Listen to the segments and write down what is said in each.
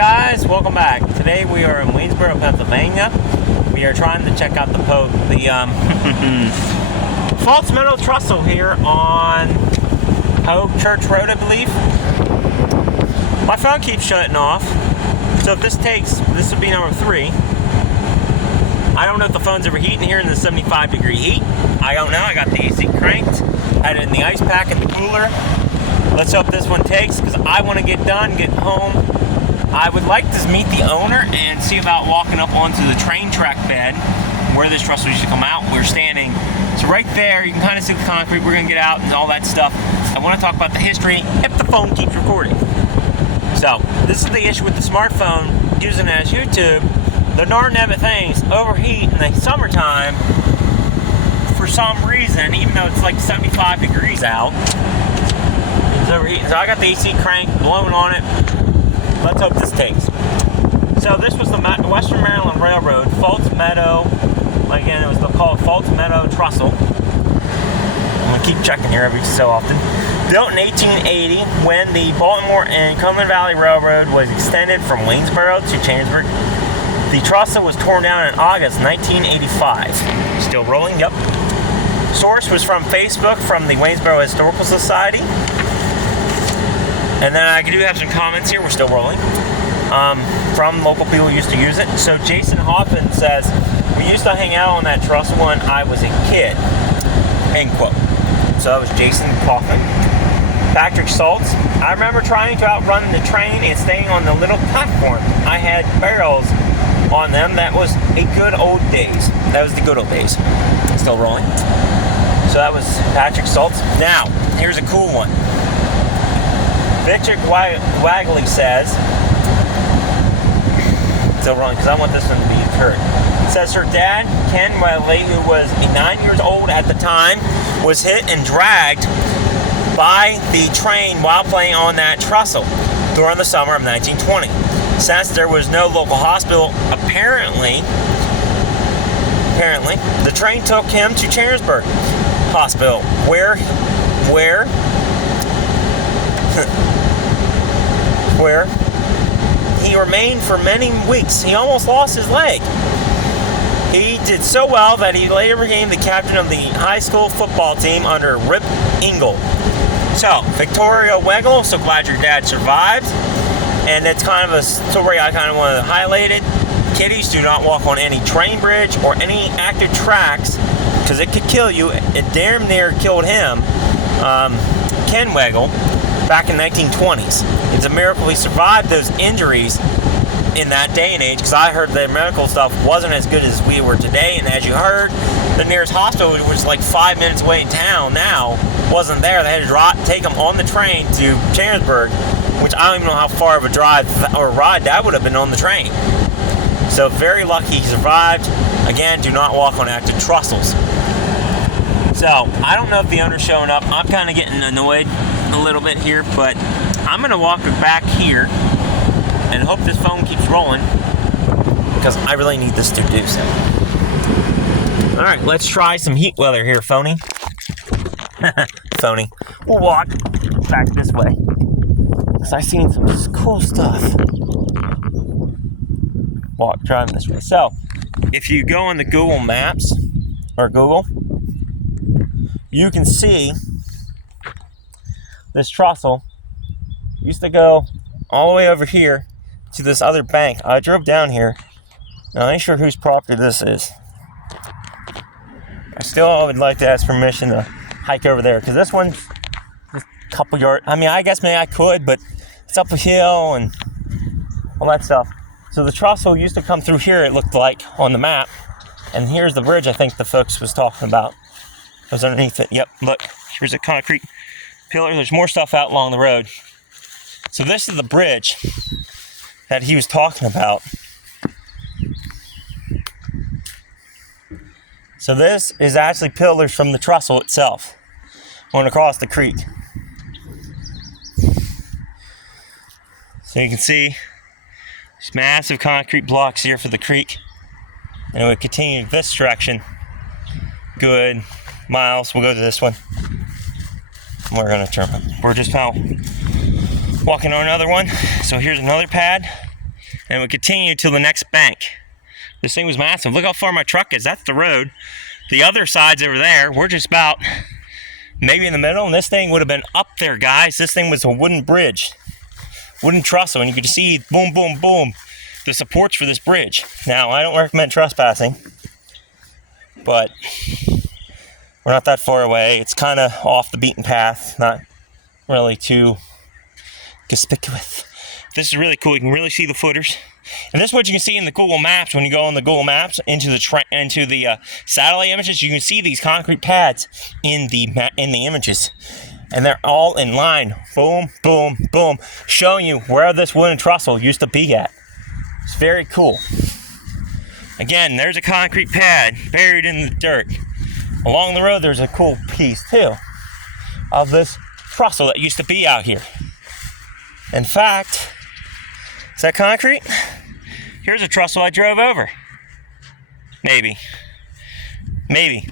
guys, welcome back. Today we are in Waynesboro, Pennsylvania. We are trying to check out the Foltz Meadow Trestle here on Hogue Church Road, I believe. My phone keeps shutting off, so if this will be number 3. I don't know if the phone's overheating here in the 75-degree heat. I don't know. I got the AC cranked, had it in the ice pack in the cooler. Let's hope this one takes, because I want to get done, get home. I would like to meet the owner and see about walking up onto the train track bed where this trestle used to come out. We're standing, so right there, you can kind of see the concrete. We're going to get out and all that stuff. I want to talk about the history if the phone keeps recording. So, this is the issue with the smartphone, using it as YouTube. The darn nabbit things overheat in the summertime for some reason, even though it's like 75 degrees out. It's overheating. So I got the AC crank blowing on it. Let's hope this takes. So this was the Western Maryland Railroad, Foltz Meadow. Again, it was called Foltz Meadow Trestle. I'm gonna keep checking here every so often. Built in 1880, when the Baltimore and Cumberland Valley Railroad was extended from Waynesboro to Chambersburg. The trestle was torn down in August 1985. Still rolling, yep. Source was from Facebook from the Waynesboro Historical Society. And then I do have some comments here, we're still rolling, from local people who used to use it. So Jason Hoffman says, we used to hang out on that trestle when I was a kid, end quote. So that was Jason Hoffman. Patrick Schultz, I remember trying to outrun the train and staying on the little platform. I had barrels on them. That was a good old days. That was the good old days. Still rolling. So that was Patrick Schultz. Now, here's a cool one. Victor Wagley says, still rolling because I want this one to be heard. Says her dad, Ken Wagley, who was 9 years old at the time, was hit and dragged by the train while playing on that trestle during the summer of 1920. Since there was no local hospital, apparently, the train took him to Chambersburg Hospital, where he remained for many weeks. He almost lost his leg. He did so well that he later became the captain of the high school football team under Rip Engel. So, Victoria Weigel, so glad your dad survived. And it's kind of a story I kind of want to highlight it. Kiddies, do not walk on any train bridge or any active tracks, because it could kill you. It damn near killed him, Ken Wagle, back in the 1920s. It's a miracle he survived those injuries in that day and age, because I heard the medical stuff wasn't as good as we were today, and as you heard, the nearest hospital, which was like 5 minutes away in town now, wasn't there. They had to take him on the train to Chambersburg, which I don't even know how far of a drive or ride that would have been on the train. So very lucky he survived. Again, do not walk on active trestles. So, I don't know if the owner's showing up. I'm kind of getting annoyed a little bit here, but I'm going to walk back here and hope this phone keeps rolling, because I really need this to do so. Alright, let's try some heat weather here, phony. Phony. We'll walk back this way, because I've seen some cool stuff. Driving this way. So, if you go on the Google Maps, or Google, you can see this trestle used to go all the way over here to this other bank. I drove down here. Now, I ain't sure whose property this is. I still would like to ask permission to hike over there, because this one's just a couple yards. I mean, I guess maybe I could, but it's up a hill and all that stuff. So the trestle used to come through here, it looked like, on the map. And here's the bridge I think the folks was talking about. It was underneath it. Yep, look, here's a concrete pillar. There's more stuff out along the road. So this is the bridge that he was talking about. So this is actually pillars from the trestle itself going across the creek. So you can see there's massive concrete blocks here for the creek. And it would continue this direction. Good miles. We'll go to this one. We're going to turn. We're just now walking on another one. So here's another pad. and we continue to the next bank. This thing was massive. Look how far my truck is. That's the road. The other side's over there. We're just about maybe in the middle, and this thing would have been up there, guys. This thing was a wooden bridge, wooden trestle, and you could see boom, boom, boom, the supports for this bridge. Now, I don't recommend trespassing, but we're not that far away. It's kind of off the beaten path, not really too conspicuous. This is really cool. You can really see the footers. And this is what you can see in the Google Maps. When you go on the Google Maps into the satellite images, you can see these concrete pads in the images, and they're all in line. Boom, boom, boom, showing you where this wooden trestle used to be at. It's very cool. Again, there's a concrete pad buried in the dirt. Along the road, there's a cool piece too of this trestle that used to be out here. In fact, is that concrete? Here's a trestle I drove over. Maybe.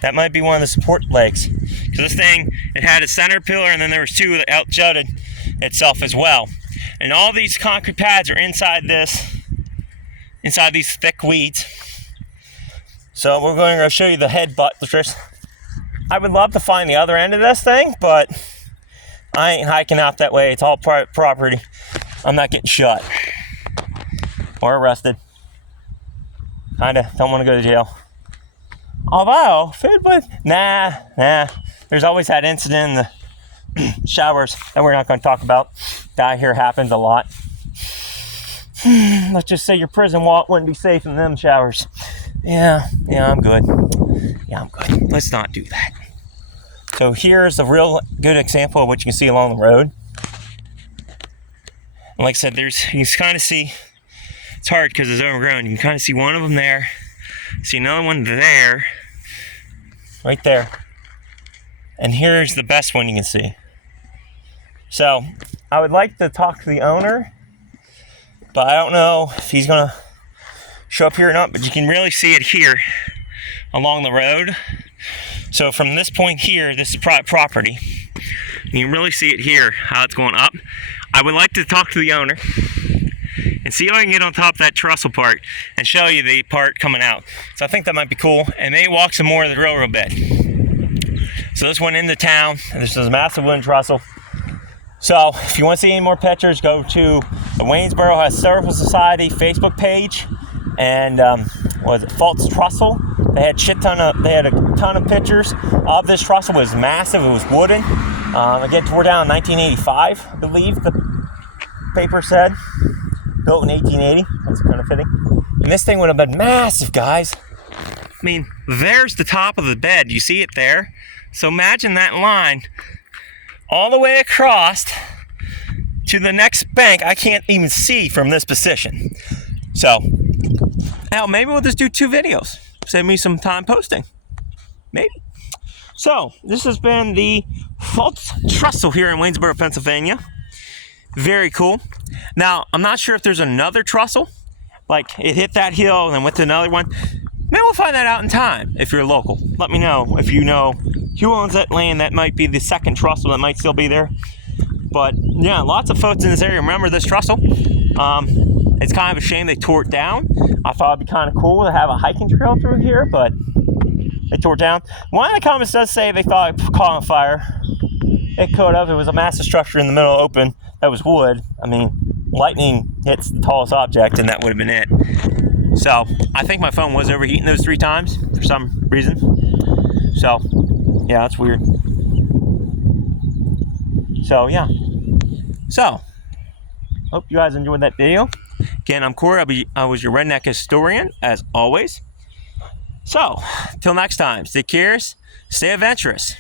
That might be one of the support legs. Because this thing, it had a center pillar, and then there was two that outjutted itself as well. And all these concrete pads are inside these thick weeds. So we're going to show you the head buttress. I would love to find the other end of this thing, but I ain't hiking out that way. It's all private property. I'm not getting shot or arrested. Kinda don't want to go to jail. Although, nah. There's always that incident in the showers that we're not going to talk about. That I hear happens a lot. Let's just say your prison wouldn't be safe in them showers. Yeah, I'm good. Let's not do that. So here's a real good example of what you can see along the road. And like I said, you can kind of see, it's hard because it's overgrown. You can kind of see one of them there. See another one there. Right there. And here's the best one you can see. So, I would like to talk to the owner, but I don't know if he's going to show up here or not, but you can really see it here along the road. So from this point here, this is private property. You can really see it here, how it's going up. I would like to talk to the owner and see if I can get on top of that trestle part and show you the part coming out. So I think that might be cool, and maybe walk some more of the railroad bed. So this went into town, and this is a massive wooden trestle. So if you want to see any more pictures, go to the Waynesboro Historical Society Facebook page, and was it Foltz Trestle? They had a ton of pictures of this trestle. It was massive. It was wooden. Again, tore down in 1985, I believe the paper said. Built in 1880. That's kind of fitting. And this thing would have been massive, guys. I mean, there's the top of the bed. You see it there? So imagine that line all the way across to the next bank. I can't even see from this position. So, now maybe we'll just do 2 videos. Save me some time posting. Maybe. So, this has been the Foltz Trestle here in Waynesboro, Pennsylvania. Very cool. Now, I'm not sure if there's another trestle. Like, it hit that hill and then went to another one. Maybe we'll find that out in time if you're local. Let me know if you know who owns that land. That might be the second trestle that might still be there. But, yeah, lots of folks in this area remember this trestle. It's kind of a shame they tore it down. I thought it'd be kind of cool to have a hiking trail through here, but they tore it down. One of the comments does say they thought it caught on fire. It could have. It was a massive structure in the middle open that was wood. I mean, lightning hits the tallest object, and that would have been it. So, I think my phone was overheating those 3 times for some reason. So, yeah, that's weird. So, yeah. So, hope you guys enjoyed that video. Again, I'm Corey. I was your redneck historian, as always. So, till next time, stay curious, stay adventurous.